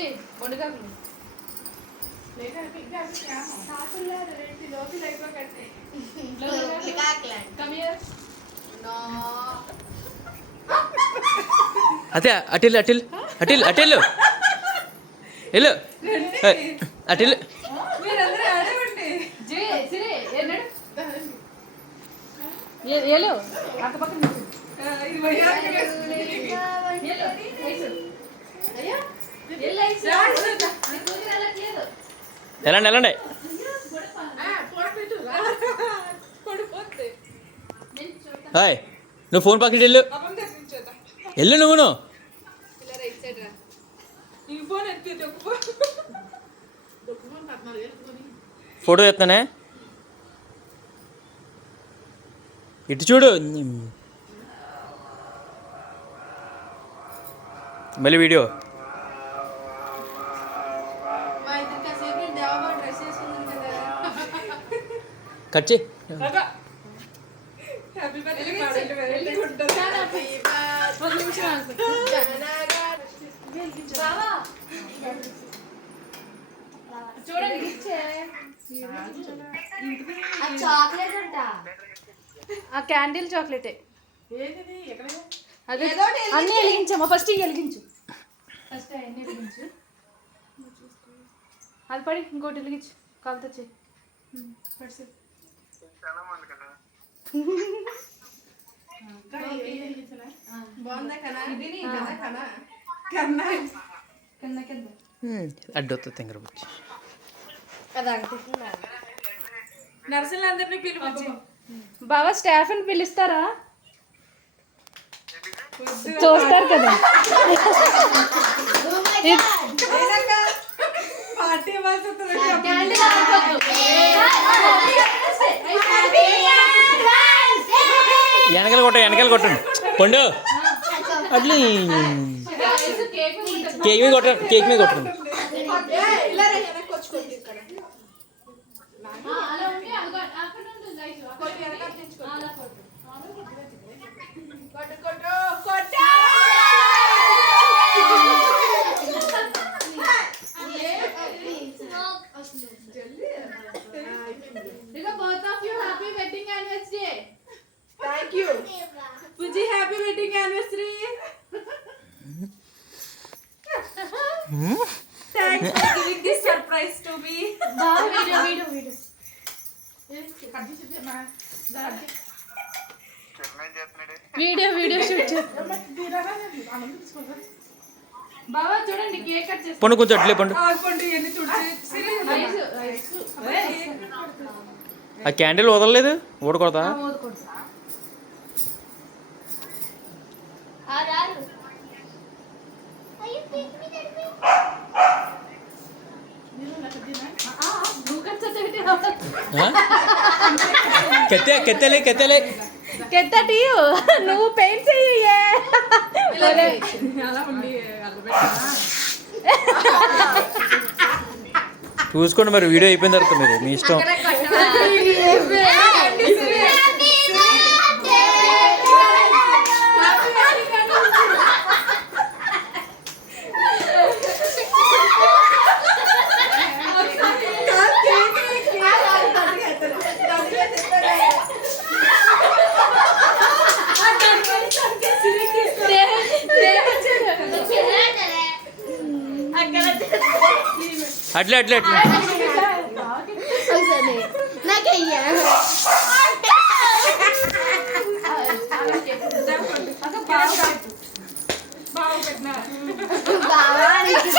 ఏంటి వండుకాకులు అదే అటిల్ అటిల్ అటిల్ అటిల్ వెళ్ళు అటిల్ వెళ్ళండి వెళ్ళండి హాయ్ నువ్వు ఫోన్ పక్కన వెళ్ళు వెళ్ళు నువ్వు ఫోటో చెప్తానే ఇటు చూడు మళ్ళీ వీడియో కట్ చేయి ఆ క్యాండిల్ చాక్లెటే అదే అన్నీ వెలిగించమ్మా ఫస్ట్ వెలిగించు ఫస్ట్ అన్నీ వెలిగించు అది పడి ఇంకోటి వెలిగించు కాలుతో చేయి అడ్డొద్దు తెంగర వచ్చి నర్సులందరినీ పిలిపించి బాబా స్టాఫ్ని పిలుస్తారా చూస్తారు కదా వెనకాల కొట్టండి పండు అట్లా కేక్ మీద కొట్టండి కేక్ మీద కొట్టండి both of you happy wedding anniversary. Thank you. Puji, happy wedding anniversary. Thanks for giving this surprise to me. Video shoot బాబా చూడండి కేక్ కట్ చేసి పండు కొంచెం అట్లే పండు ఆ క్యాండిల్ వదలలేదు ఊడకూడదా కెత్తలే కెత్తటియు నువ్వు పెయింట్ చెయ్యే చూసుకోండి మరి వీడియో అయిపోయిన తర్వాత మీరు మీ ఇష్టం అట్లే బాగా